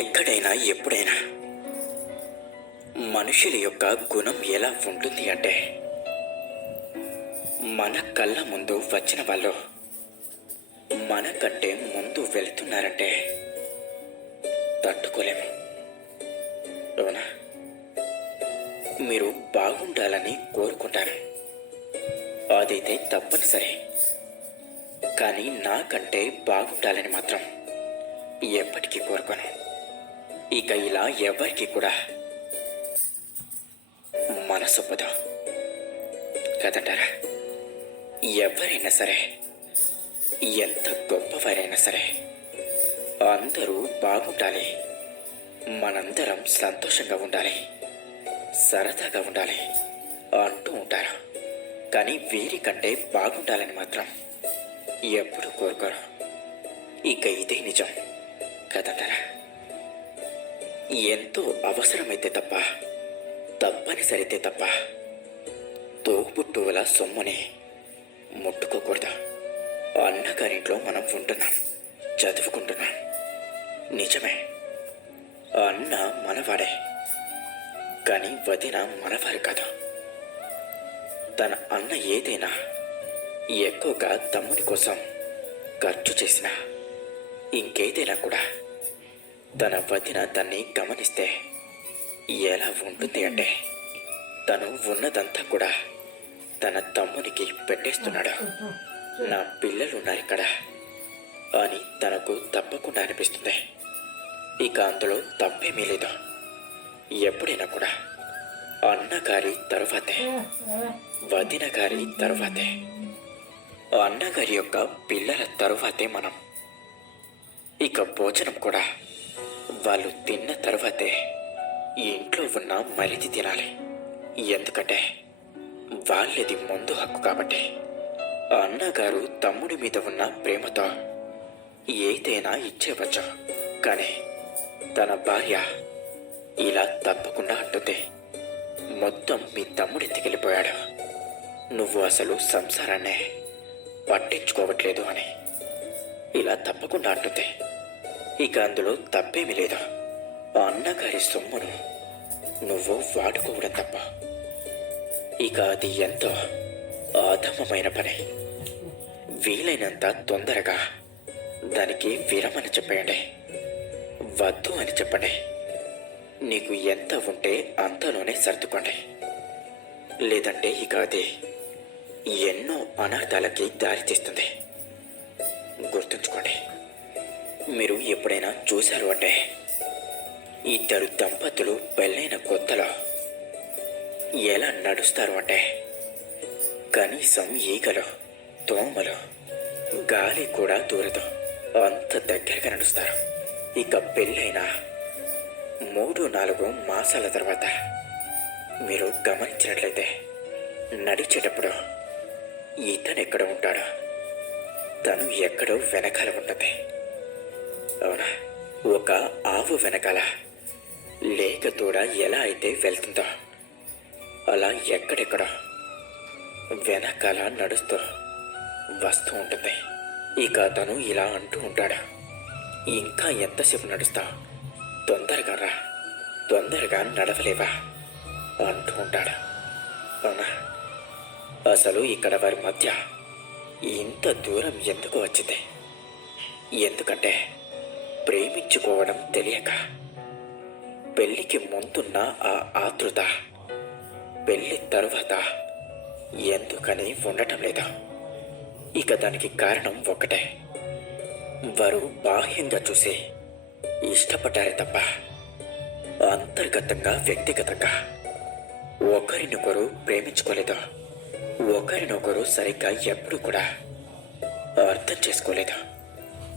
ఎక్కడైనా ఎప్పుడైనా మనుషుల యొక్క గుణం ఎలా ఉంటుంది అంటే, మన కళ్ళ ముందు వచ్చిన వాళ్ళు మనకంటే ముందు వెళ్తున్నారంటే తట్టుకోలేము. అవునా? మీరు బాగుండాలని కోరుకుంటారు, అదైతే తప్పనిసరి. కానీ నాకంటే బాగుండాలని మాత్రం ఎప్పటికీ కోరుకోను. ఇక ఇలా ఎవరికి కూడా మనసొప్పదు కదంటారా? ఎవరైనా సరే, ఎంత గొప్పవారైనా సరే, అందరూ బాగుండాలి, మనందరం సంతోషంగా ఉండాలి, సరదాగా ఉండాలి అంటూ ఉంటారు. కానీ వీరికంటే బాగుండాలని మాత్రం ఎప్పుడు కోరుకోరు. ఇక ఇదే నిజం కదంటారా? ఎంతో అవసరమైతే తప్ప, తప్పనిసరైతే తప్ప తోబుట్టువుల సొమ్ముని ముట్టుకోకూడదు. అన్నగారింట్లో మనం ఉంటున్నాం, చదువుకుంటున్నాం. నిజమే, అన్న మనవాడే, కానీ వదిన మనవారు కాదు. తన అన్న ఏదైనా ఎక్కువగా తమ్ముని కోసం ఖర్చు చేసినా, ఇంకేదైనా కూడా తన వదిన తన్ని గమనిస్తే ఎలా ఉంటుంది అంటే, తను ఉన్నదంతా కూడా తన తమ్మునికి పెట్టేస్తున్నాడు. నా పిల్లలున్నారు ఇక్కడ అని తనకు తప్పకుండా అనిపిస్తుంది. ఇక అందులో తప్పేమీ లేదు. ఎప్పుడైనా కూడా అన్నగారి తరువాతే వదిన గారి తరువాతే, అన్నగారి యొక్క పిల్లల తరువాతే మనం. ఇక భోజనం కూడా వాళ్ళు తిన్న తరువాతే ఇంట్లో ఉన్న మరిది తినాలి. ఎందుకంటే వాళ్ళది ముందు హక్కు కాబట్టి. అన్నగారు తమ్ముడి మీద ఉన్న ప్రేమతో ఏదైనా ఇచ్చేవచ్చు, కానీ తన భార్య ఇలా తప్పకుండా అంటుంది, మొత్తం మీ తమ్ముడు ఎత్తుకెళ్ళిపోయాడు, నువ్వు అసలు సంసారాన్నే పట్టించుకోవట్లేదు అని ఇలా తప్పకుండా అంటుంది. ఇక అందులో తప్పేమీ లేదు. అన్నగారి సొమ్మును నువ్వు వాడుకోవడం తప్ప. ఇక అది ఎంతో అధమమైన పని. వీలైనంత తొందరగా దానికి విరమణ చెప్పండి, వద్దు అని చెప్పండి. నీకు ఎంత ఉంటే అంతలోనే సర్దుకోండి. లేదంటే ఇక అది ఎన్నో అనర్థాలకి దారితీస్తుంది. గుర్తుంచుకోండి. మీరు ఎప్పుడైనా చూశారు అంటే, ఇద్దరు దంపతులు పెళ్ళైన కొత్తలో ఎలా నడుస్తారు అంటే, కనీసం ఈగలు, దోమలు, గాలి కూడా దూరదు, అంత దగ్గరగా నడుస్తారు. ఇక పెళ్ళైన 3-4 మాసాల తర్వాత మీరు గమనించినట్లయితే, నడిచేటప్పుడు ఇతనెక్కడ ఉంటాడో తను ఎక్కడో వెనకాల ఉంటుంది. అవునా? ఒక ఆవు వెనకాల లేక తోడ ఎలా అయితే వెళ్తుందో అలా ఎక్కడెక్కడో వెనకాల నడుస్తూ వస్తూ ఉంటుంది. ఇక తను ఇలా అంటూ ఉంటాడు, ఇంకా ఎంతసేపు నడుస్తావు, తొందరగా రా, తొందరగా నడవలేవా అంటూ ఉంటాడు. అవునా? అసలు ఇక్కడ వారి మధ్య ఇంత దూరం ఎందుకు వచ్చింది? ఎందుకంటే ప్రేమించుకోవడం తెలియక, పెళ్లికి ముందున్న ఆ ఆతృత పెళ్లి తరువాత ఎందుకని ఉండటం లేదు. ఇక దానికి కారణం ఒకటే, వారు బాహ్యంగా చూసి ఇష్టపడ్డారే తప్ప అంతర్గతంగా, వ్యక్తిగతంగా ఒకరినొకరు ప్రేమించుకోలేదు. ఒకరినొకరు సరిగ్గా ఎప్పుడు కూడా అర్థం చేసుకోలేదు.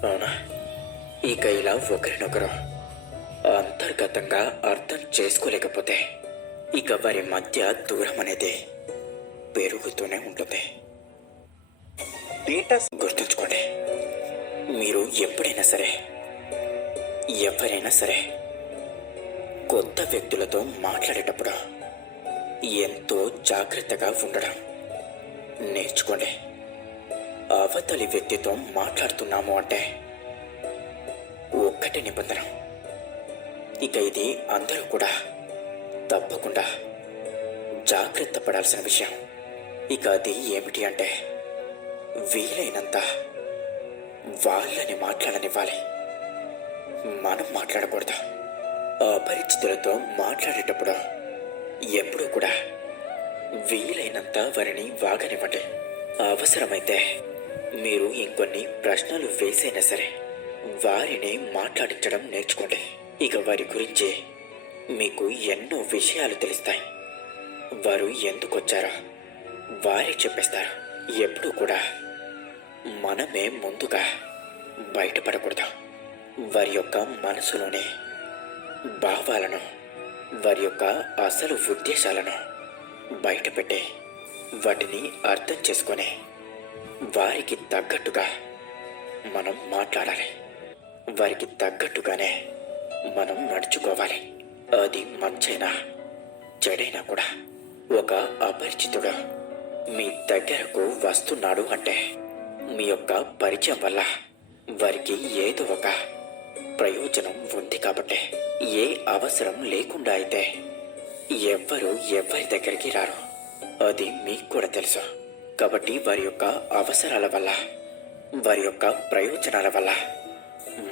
అవునా? ఇక ఇలా ఒకరినొకరు అంతర్గతంగా అర్థం చేసుకోలేకపోతే ఇక వారి మధ్య దూరం అనేది పెరుగుతూనే ఉంటుంది. గుర్తుంచుకోండి, మీరు ఎప్పుడైనా సరే, ఎవరైనా సరే కొత్త వ్యక్తులతో మాట్లాడేటప్పుడు ఎంతో జాగ్రత్తగా ఉండడం నేర్చుకోండి. అవతలి వ్యక్తితో మాట్లాడుతున్నాము అంటే ఒక్కటే నిబంధన, ఇక ఇది అందరూ కూడా తప్పకుండా జాగ్రత్త పడాల్సిన విషయం. ఇక అది ఏమిటి అంటే, వీలైనంత వాళ్ళని మాట్లాడనివ్వాలి. మనం మాట్లాడకూడదు. అపరిచితులతో మాట్లాడేటప్పుడు ఎప్పుడూ కూడా వీలైనంత వారిని వాగనివ్వండి. అవసరమైతే మీరు ఇంకొన్ని ప్రశ్నలు వేసైనా సరే వారిని మాట్లాడించడం నేర్చుకోండి. ఇక వారి గురించి మీకు ఎన్నో విషయాలు తెలుస్తాయి. వారు ఎందుకు వచ్చారో వారే చెప్పేస్తారు. ఎప్పుడూ కూడా మనమే ముందుగా బయటపడకూడదు. వారి యొక్క మనసులోని భావాలను, వారి యొక్క అసలు ఉద్దేశాలను బయటపెట్టి వాటిని అర్థం చేసుకొని వారికి తగ్గట్టుగా మనం మాట్లాడాలి. వారికి తగ్గట్టుగానే మనం నడుచుకోవాలి. అది మంచైనా చెడైనా కూడా. ఒక అపరిచితుడు మీ దగ్గరకు వస్తున్నాడు అంటే మీ యొక్క పరిచయం వల్ల వారికి ఏదో ఒక ప్రయోజనం ఉంది కాబట్టి. ఏ అవసరం లేకుండా అయితే ఎవ్వరూ ఎవరి దగ్గరికి రారు. అది మీకు కూడా తెలుసు. కాబట్టి వారి యొక్క అవసరాల వల్ల, వారి యొక్క ప్రయోజనాల వల్ల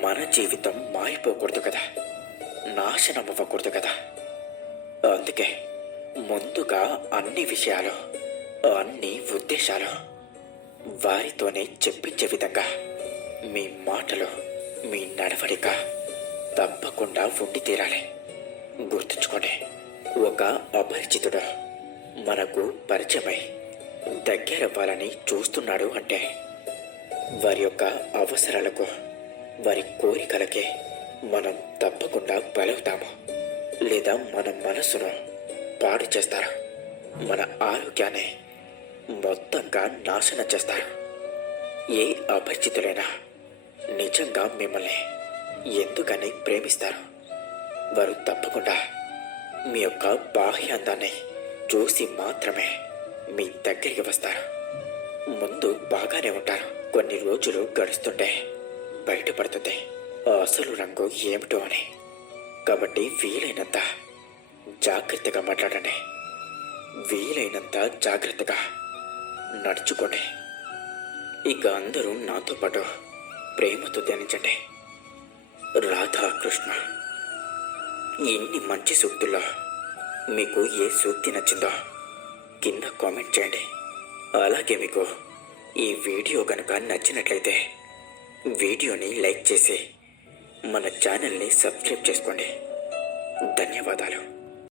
మన జీవితం మారిపోకూడదు కదా, నాశనం అవ్వకూడదు కదా. అందుకే ముందుగా అన్ని విషయాలు, అన్ని ఉద్దేశాలు వారితోనే చెప్పించే విధంగా మీ మాటలు, మీ నడవడిక తప్పకుండా ఉండి తీరాలి. గుర్తుంచుకోండి, ఒక అపరిచితుడు మనకు పరిచయమై దగ్గరవ్వాలని చూస్తున్నాడు అంటే వారి యొక్క అవసరాలకు, వారి కోరికలకి మనం తప్పకుండా బలవుతాము. లేదా మన మనసును పాడు చేస్తారు, మన ఆరోగ్యాన్ని మొత్తంగా నాశనం చేస్తారు. ఏ అపరిచితులైనా నిజంగా మిమ్మల్ని ఎందుకని ప్రేమిస్తారు? వారు తప్పకుండా మీ యొక్క బాహ్యాందాన్ని చూసి మాత్రమే మీ దగ్గరికి వస్తారు. ముందు బాగానే ఉంటారు. కొన్ని రోజులు గడుస్తుంటే బయటపడుతుంది అసలు రంగు ఏమిటో అని. కాబట్టి వీలైనంత జాగ్రత్తగా మాట్లాడండి. వీలైనంత జాగ్రత్తగా నడుచుకోండి. ఇక అందరూ నాతో పాటు ప్రేమతో ధ్యానించండి. రాధాకృష్ణ. ఇన్ని మంచి సూక్తుల్లో మీకు ఏ సూక్తి నచ్చిందో కింద కామెంట్ చేయండి. అలాగే మీకు ఈ వీడియో కనుక నచ్చినట్లయితే వీడియోని లైక్ చేసి మన ఛానల్ని సబ్స్క్రైబ్ చేసుకోండి. ధన్యవాదాలు.